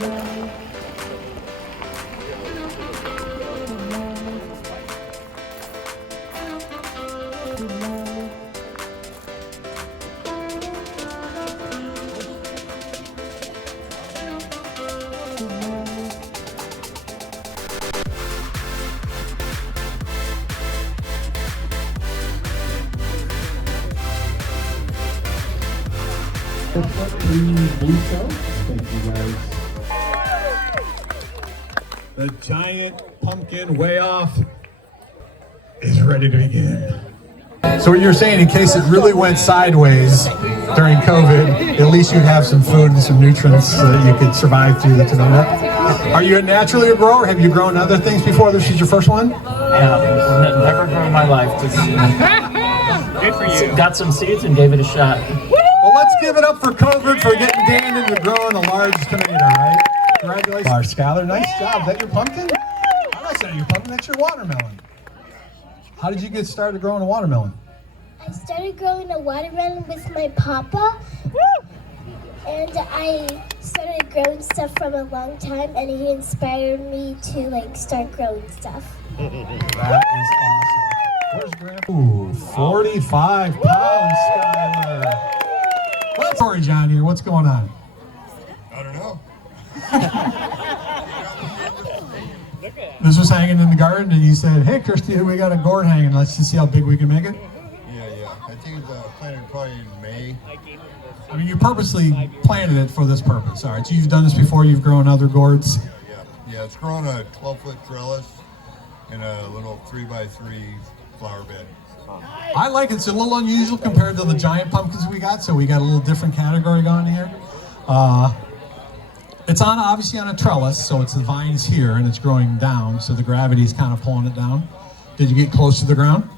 Thank you guys. The giant pumpkin way off is ready to begin. So what you're saying, in case it really went sideways during COVID, at least you'd have some food and some nutrients so that you could survive through the tomato. Are you naturally a grower? Have you grown other things before? This is your first one? Yeah, never grown in my life. Just good for you. Got some seeds and gave it a shot. Well, let's give it up for COVID for getting Dan into growing a large tomato, right? Congratulations. Skylar, nice job. Is that your pumpkin? That's not your pumpkin, that's your watermelon. How did you get started growing a watermelon? I started growing a watermelon with my papa. And I started growing stuff from a long time, and he inspired me to start growing stuff. That is awesome. Where's Grandpa? Ooh, 45 pounds, Skylar. Well, sorry, John here. What's going on? I don't know. This was hanging in the garden, and you said, "Hey, Christy, we got a gourd hanging. Let's just see how big we can make it." Yeah. I think it was planted probably in May. I mean, you purposely planted it for this purpose. All right, so you've done this before. You've grown other gourds. Yeah. It's grown a 12-foot trellis in a little 3x3 flower bed. I like it. It's a little unusual compared to the giant pumpkins we got, so we got a little different category going here. It's obviously on a trellis, so it's the vines here, and it's growing down, so the gravity is kind of pulling it down. Did you get close to the ground?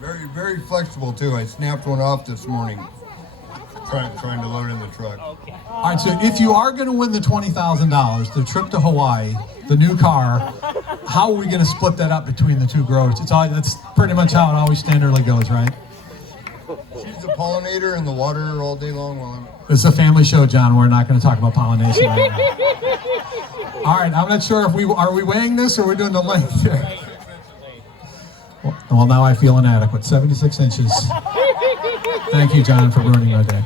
Very, very flexible too. I snapped one off this morning, trying to load in the truck. All right, so if you are going to win the $20,000, the trip to Hawaii, the new car, how are we going to split that up between the two growers? That's pretty much how it always standardly goes, right? She's the pollinator in the water all day long while I'm... This is a family show, John. We're not going to talk about pollination right now. All right, I'm not sure if are we weighing this or we're doing the length here. Well, now I feel inadequate. 76 inches. Thank you, John, for ruining my day.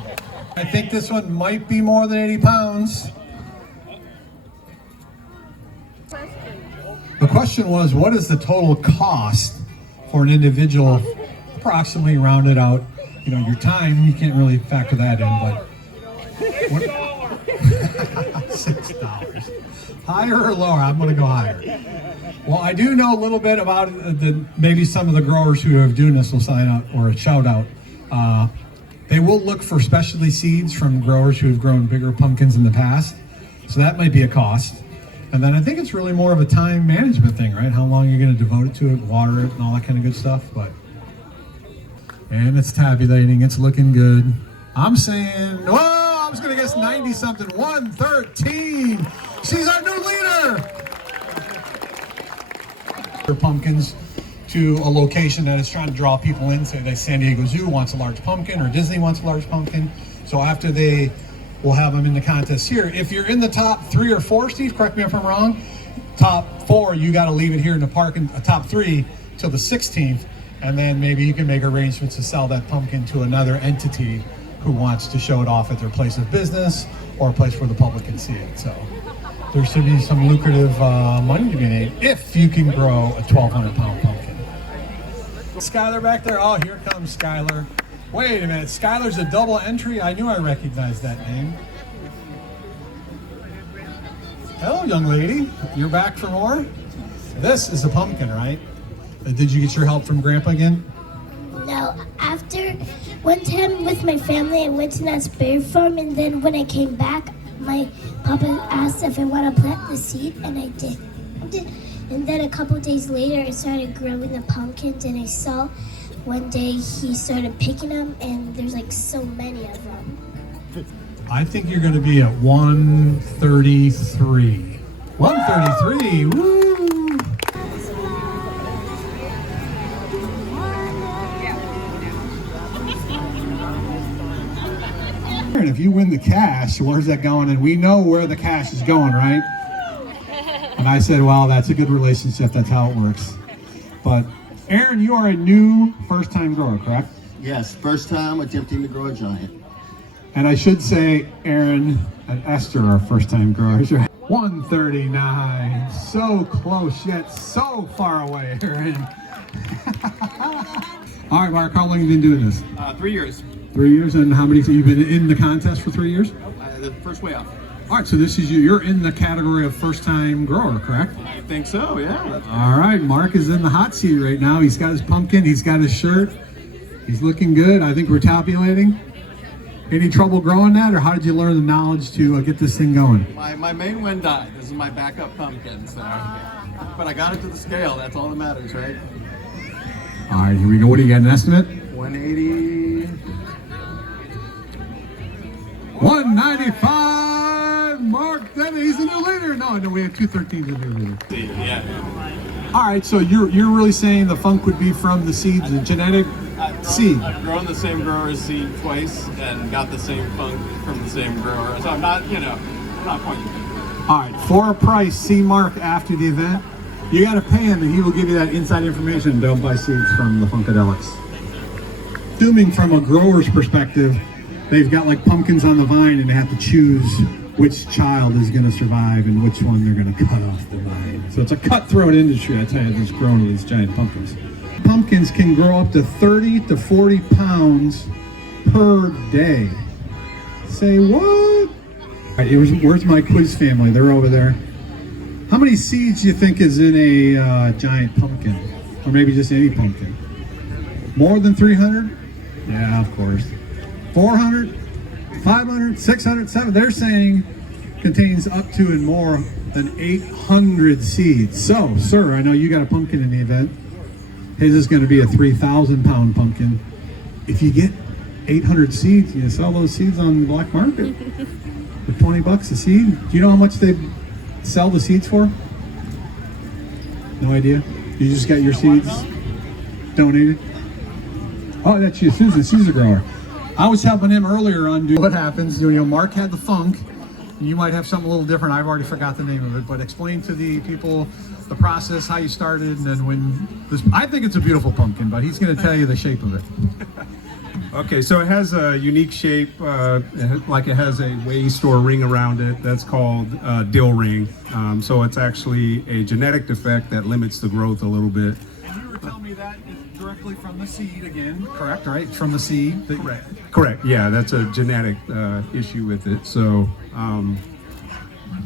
I think this one might be more than 80 pounds. The question was, what is the total cost for an individual, approximately rounded out? You know, your time, you can't really factor that in, but $6. Higher or lower? I'm going to go higher. Well, I do know a little bit about maybe some of the growers who are doing this will sign up or a shout out. They will look for specialty seeds from growers who have grown bigger pumpkins in the past. So that might be a cost. And then I think it's really more of a time management thing, right? How long you're going to devote it to it, water it, and all that kind of good stuff. And it's tabulating. It's looking good. I'm saying, I was going to guess 90 something. 113. She's our new leader. Pumpkins to a location that is trying to draw people in. Say that San Diego Zoo wants a large pumpkin or Disney wants a large pumpkin. So after they will have them in the contest here. If you're in the top 3 or 4, Steve, correct me if I'm wrong, top 4, you got to leave it here in the park, and top 3 till the 16th. And then maybe you can make arrangements to sell that pumpkin to another entity who wants to show it off at their place of business or a place where the public can see it. So there should be some lucrative money to be made if you can grow a 1,200-pound pumpkin. Skylar back there. Oh, here comes Skylar. Wait a minute. Skylar's a double entry? I knew I recognized that name. Hello, young lady. You're back for more? This is a pumpkin, right? Did you get your help from Grandpa again? No, after one time with my family, I went to that berry farm, and then when I came back, my papa asked if I want to plant the seed, and I did. And then a couple days later, I started growing the pumpkins, and I saw one day he started picking them, and there's so many of them. I think you're going to be at 133. 133, woo! Aaron, if you win the cash, where's that going? And we know where the cash is going, right? And I said, well, that's a good relationship. That's how it works. But Aaron, you are a new first-time grower, correct? Yes, first time attempting to grow a giant. And I should say Aaron and Esther are first-time growers. 139, so close yet so far away, Aaron. All right, Mark, how long have you been doing this? 3 years. 3 years, and how many, you've been in the contest for 3 years? The first way off. All right, so this is you're in the category of first-time grower, correct? I think so, yeah. All right, Mark is in the hot seat right now. He's got his pumpkin, he's got his shirt. He's looking good. I think we're tabulating. Any trouble growing that, or how did you learn the knowledge to get this thing going? My main one died. This is my backup pumpkin, so. But I got it to the scale. That's all that matters, right? All right, here we go. What do you got, an estimate? 180. 195. Mark Denny, he's the new leader. No, we have 213 the new leader. Yeah. All right, so you're really saying the funk would be from the seeds, the genetic seed. I've grown the same grower's seed twice and got the same funk from the same grower. So I'm not, I'm not pointing. All right, for a price, see Mark after the event. You got to pay him, and he will give you that inside information. Don't buy seeds from the Funkadelics. Assuming from a grower's perspective, they've got like pumpkins on the vine, and they have to choose which child is going to survive and which one they're going to cut off the vine. So it's a cutthroat industry, I tell you, this growing of these giant pumpkins. Pumpkins can grow up to 30 to 40 pounds per day. Say what? All right, where's my quiz family? They're over there. How many seeds do you think is in a giant pumpkin? Or maybe just any pumpkin? More than 300? Yeah, of course. 400? 500? 600? 700? They're saying contains up to and more than 800 seeds. So, sir, I know you got a pumpkin in the event. His is going to be a 3,000 pound pumpkin. If you get 800 seeds, you sell those seeds on the black market for 20 bucks a seed. Do you know how much they sell the seeds for? No idea? You just got your seeds donated? Oh, that's you, Susan. Susan's a grower. I was helping him earlier on what happens. Mark had the funk. You might have something a little different. I've already forgot the name of it, but explain to the people the process, how you started, and then when this. I think it's a beautiful pumpkin, but he's going to tell you the shape of it. Okay, so it has a unique shape, like it has a waist or ring around it. That's called dill ring. So it's actually a genetic defect that limits the growth a little bit. And you were telling me that is directly from the seed again, correct? Right, from the seed. Correct. Yeah, that's a genetic issue with it. So.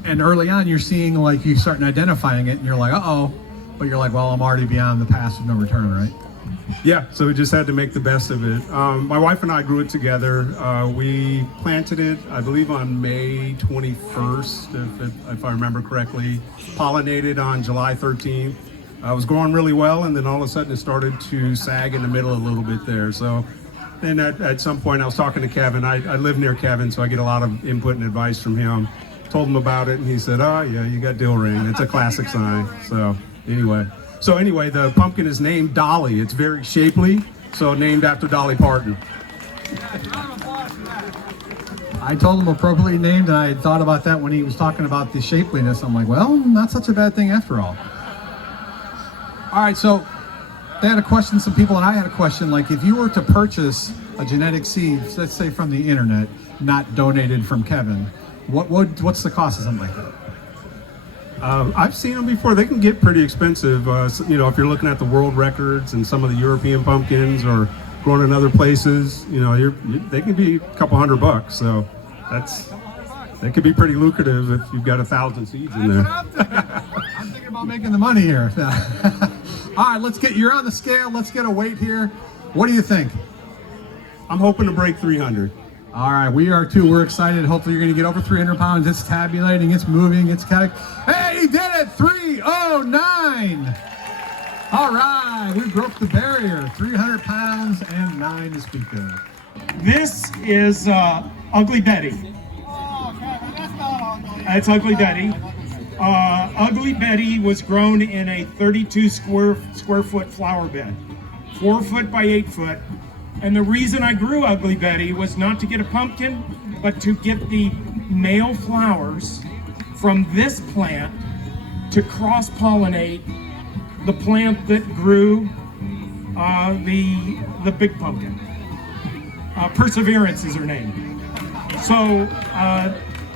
And early on, you're seeing like you starting identifying it, and you're like, uh-oh, but you're like, well, I'm already beyond the pass of no return, right? Yeah, so we just had to make the best of it. My wife and I grew it together. We planted it, I believe, on May 21st, if I remember correctly. Pollinated on July 13th. It was growing really well, and then all of a sudden it started to sag in the middle a little bit there. So then at some point I was talking to Kevin. I live near Kevin, so I get a lot of input and advice from him. Told him about it, and he said, oh yeah, you got dill ring. It's a classic sign. So anyway, the pumpkin is named Dolly. It's very shapely, so named after Dolly Parton. I told him appropriately named, and I had thought about that when he was talking about the shapeliness. I'm like, well, not such a bad thing after all. All right, so they had a question, some people, and I had a question, like if you were to purchase a genetic seed, let's say from the internet, not donated from Kevin, what's the cost of something like that? I've seen them before. They can get pretty expensive. If you're looking at the world records and some of the European pumpkins or growing in other places, they can be a couple $100. So that could be pretty lucrative if you've got 1,000 seeds in there. I'm thinking about making the money here. All right, you're on the scale. Let's get a weight here. What do you think? I'm hoping to break 300. All right, we are too. We're excited. Hopefully you're going to get over 300 pounds. It's tabulating. It's moving. It's kind of... Hey, he did it! 309! All right, we broke the barrier. 300 pounds and 9 to speak of. This is Ugly Betty. That's Ugly Betty. Ugly Betty was grown in a 32 square foot flower bed, 4 foot by 8 foot. And the reason I grew Ugly Betty was not to get a pumpkin, but to get the male flowers from this plant to cross-pollinate the plant that grew the big pumpkin. Perseverance is her name. So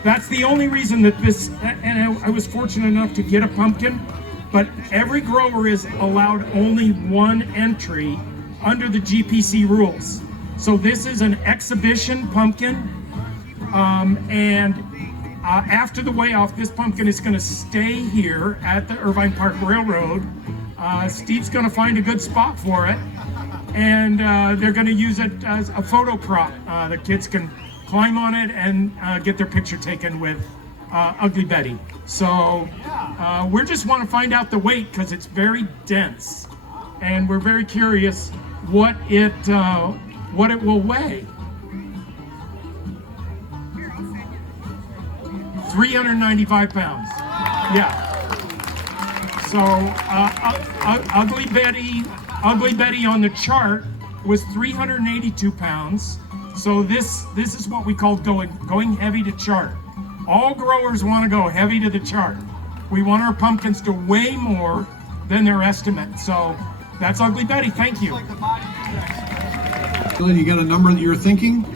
that's the only reason that this, and I was fortunate enough to get a pumpkin, but every grower is allowed only one entry under the GPC rules. So this is an exhibition pumpkin, and after the weigh off, this pumpkin is going to stay here at the Irvine Park Railroad. Steve's going to find a good spot for it, and they're going to use it as a photo prop. The kids can climb on it and get their picture taken with Ugly Betty. So we just want to find out the weight because it's very dense, and we're very curious what it will weigh. 395 pounds. Yeah. So Ugly Betty on the chart was 382 pounds. So this is what we call going heavy to chart. All growers want to go heavy to the chart. We want our pumpkins to weigh more than their estimate. So that's Ugly Betty. Thank you. You got a number that you're thinking?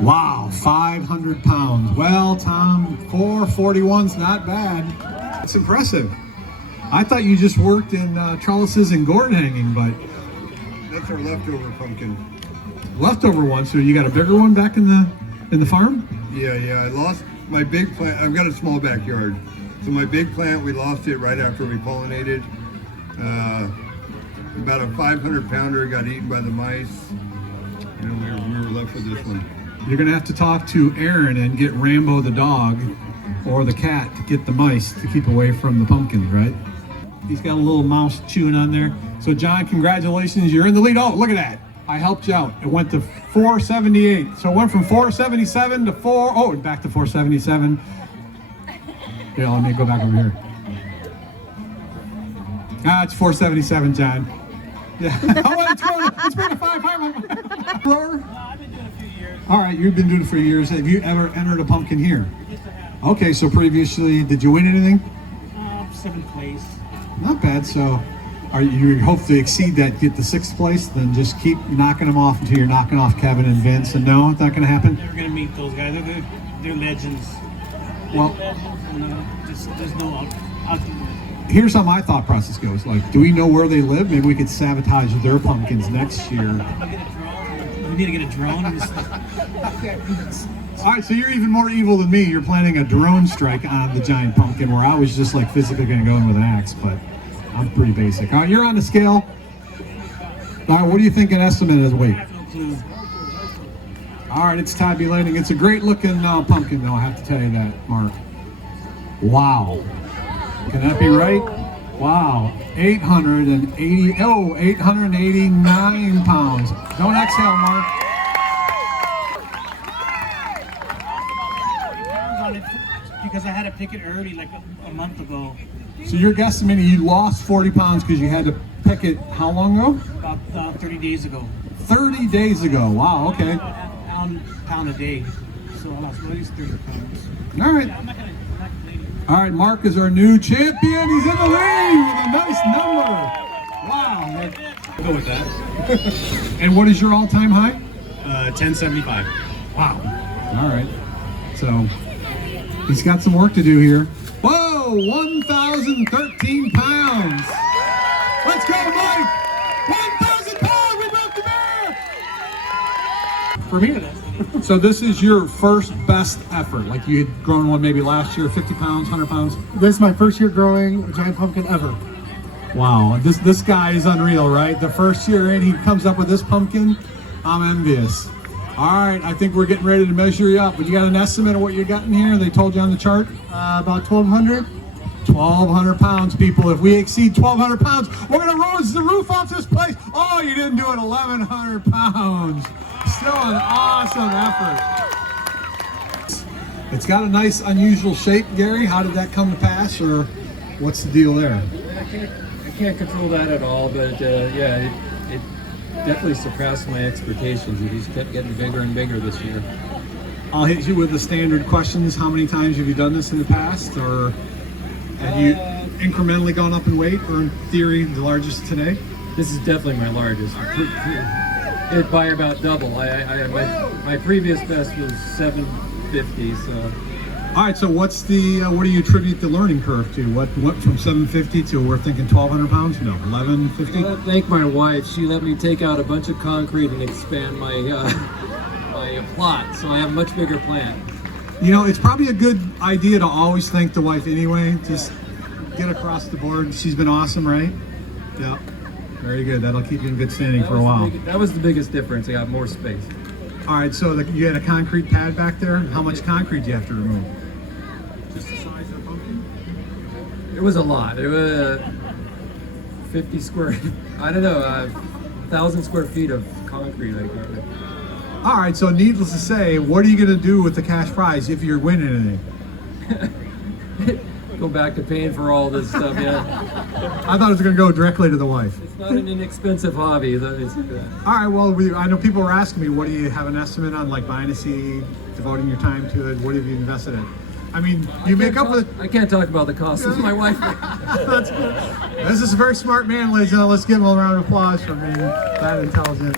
Wow, 500 pounds. Well, Tom, 441's not bad. It's impressive. I thought you just worked in trellises and gourd hanging, but That's our leftover pumpkin. leftover one. So you got a bigger one back in the farm? Yeah, I lost my big plant. I've got a small backyard. So my big plant, we lost it right after we pollinated. About a 500 pounder got eaten by the mice. And we were left with this one. You're gonna have to talk to Aaron and get Rambo the dog or the cat to get the mice to keep away from the pumpkins, right? He's got a little mouse chewing on there. So John, congratulations, you're in the lead. Oh, look at that. I helped you out. It went to 478. So it went from 477 to back to 477. Yeah, let me go back over here. It's 477, John. Yeah. It's been a 500. Grower? I've been doing it a few years. All right, you've been doing it for years. Have you ever entered a pumpkin here? Yes, I have. Okay, so previously, did you win anything? 7th place. Not bad. So, are you hope to exceed that, get the 6th place? Then just keep knocking them off until you're knocking off Kevin and Vince. And no, it's not going to happen. Never gonna meet those guys. They're legends. Well, There's no out. here's how my thought process goes. Like, do we know where they live? Maybe we could sabotage their pumpkins next year. We need to get a drone. All right, so you're even more evil than me. You're planning a drone strike on the giant pumpkin, where I was just like physically going to go in with an axe, but I'm pretty basic. All right, you're on the scale. All right, what do you think an estimate is weight? No clue. All right, it's tabulating. It's a great looking pumpkin, though, I have to tell you that, Mark. Wow. Can that be right? Wow. 889 pounds. Don't exhale, Mark. Because I had to pick it early, like a month ago. So you're guesstimating you lost 40 pounds because you had to pick it how long ago? About 30 days ago. 30 days ago. Wow, okay. Pound a day. So I lost at least 30 pounds. All right. I'm not complaining. All right, Mark is our new champion. He's in the lead with a nice number. Wow. I'll go with that. And what is your all-time high? 1075. Wow. All right. So he's got some work to do here. Whoa, 1,013 pounds. Let's go, Mike. 1,000 pounds. We broke the bear. For me, so this is your first best effort. Like you had grown one maybe last year, 50 pounds, 100 pounds. This is my first year growing a giant pumpkin ever. Wow, this guy is unreal, right? The first year in, he comes up with this pumpkin. I'm envious. All right, I think we're getting ready to measure you up. But you got an estimate of what you got in here? They told you on the chart? About 1,200. 1,200 pounds, people. If we exceed 1,200 pounds, we're going to raise the roof off this place. Oh, you didn't do it. 1,100 pounds. Still an awesome effort. It's got a nice, unusual shape, Gary. How did that come to pass, or what's the deal there? I can't control that at all, but yeah, it definitely surpassed my expectations. It just kept getting bigger and bigger this year. I'll hit you with the standard questions. How many times have you done this in the past, or have you incrementally gone up in weight, or in theory the largest today? This is definitely my largest. It by about double. My previous best was 750. So. All right. So what's the what do you attribute the learning curve to? What from 750 to we're thinking 1,200 pounds? No, 1,150. I thank my wife. She let me take out a bunch of concrete and expand my my plot, so I have a much bigger plant. You know, it's probably a good idea to always thank the wife anyway. Just get across the board. She's been awesome, right? Yeah. Very good. That'll keep you in good standing for a while. That was the biggest difference. I got more space. All right. So you had a concrete pad back there. How much concrete do you have to remove? Just the size of the pumpkin? It was a lot. It was 50 square. I don't know. 1,000 square feet of concrete. All right, so needless to say, what are you going to do with the cash prize if you're winning anything? Go back to paying for all this stuff, yeah. I thought it was going to go directly to the wife. It's not an inexpensive hobby. All right, well, I know people were asking me, what do you have an estimate on, like buying a seed, devoting your time to it? What have you invested in? I mean, I can't talk about the cost. This is my wife. That's good. This is a very smart man, ladies and gentlemen. Let's give him a round of applause for being that intelligent.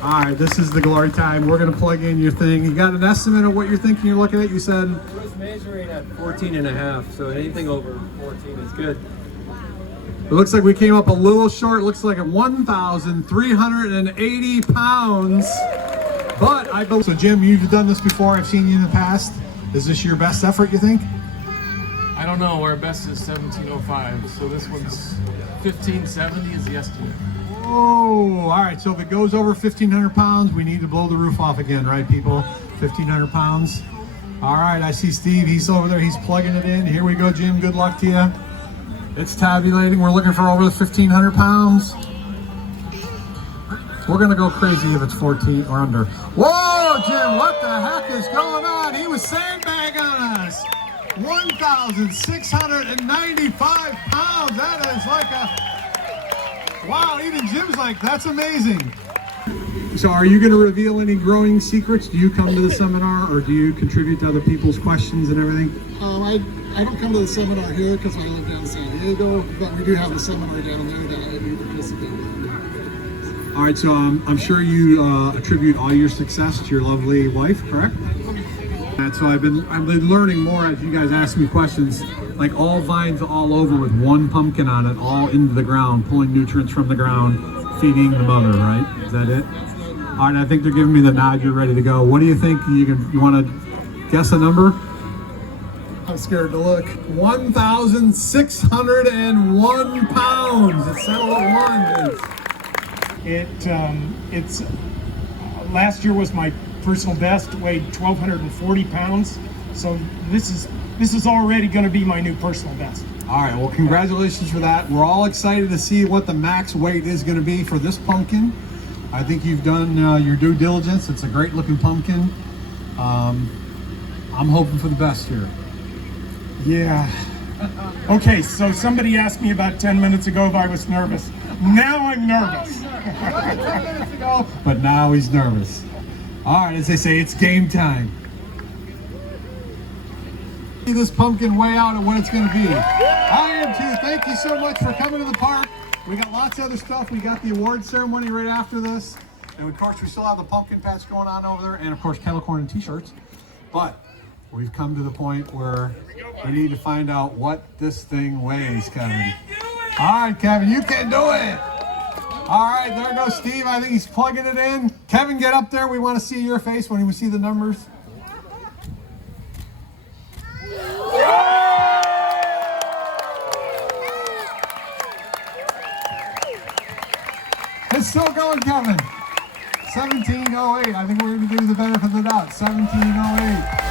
All right, this is the glory time. We're going to plug in your thing. You got an estimate of what you're thinking you're looking at? You said? I was measuring at 14 and a half, so anything over 14 is good. It looks like we came up a little short. It looks like at 1,380 pounds. But I believe. So, Jim, you've done this before. I've seen you in the past. Is this your best effort, you think? I don't know. Our best is 1705, so this one's 1570 is the estimate. Oh, all right. So if it goes over 1,500 pounds, we need to blow the roof off again, right, people? 1,500 pounds. All right. I see Steve. He's over there. He's plugging it in. Here we go, Jim. Good luck to you. It's tabulating. We're looking for over the 1,500 pounds. We're going to go crazy if it's 14 or under. Whoa, Jim. What the heck is going on? He was sandbagging on us. 1,695 pounds. That is like a... Wow, even Jim's like, that's amazing. So are you going to reveal any growing secrets? Do you come to the seminar, or do you contribute to other people's questions and everything? I don't come to the seminar here because I live down in San Diego, but we do have a seminar down there that I do participate in. All right, so I'm sure you attribute all your success to your lovely wife, correct? And so I've been learning more as you guys ask me questions. Like all vines all over with one pumpkin on it, all into the ground, pulling nutrients from the ground, feeding the mother, right? Is that it? All right, I think they're giving me the nod. You're ready to go. What do you think? You want to guess a number? I'm scared to look. 1,601 pounds. It's settled at one. It's last year was my personal best, weighed 1,240 pounds. So this is already going to be my new personal best. All right, well, congratulations for that. We're all excited to see what the max weight is going to be for this pumpkin. I think you've done your due diligence. It's a great looking pumpkin. I'm hoping for the best here. Yeah. Okay, so somebody asked me about 10 minutes ago if I was nervous. Now I'm nervous. 10 minutes ago, but now he's nervous. All right, as they say, it's game time. This pumpkin way out at what it's going to be. I am too. Thank you so much for coming to the park. We got lots of other stuff. We got the award ceremony right after this, and of course we still have the pumpkin patch going on over there, and of course kettle corn and t-shirts. But we've come to the point where we need to find out what this thing weighs, Kevin. All right, Kevin, you can do it. All right, there goes Steve. I think he's plugging it in. Kevin, get up there. We want to see your face when we see the numbers. It's still going, Kevin. 1708. I think we're going to give you the benefit of the doubt. 1708.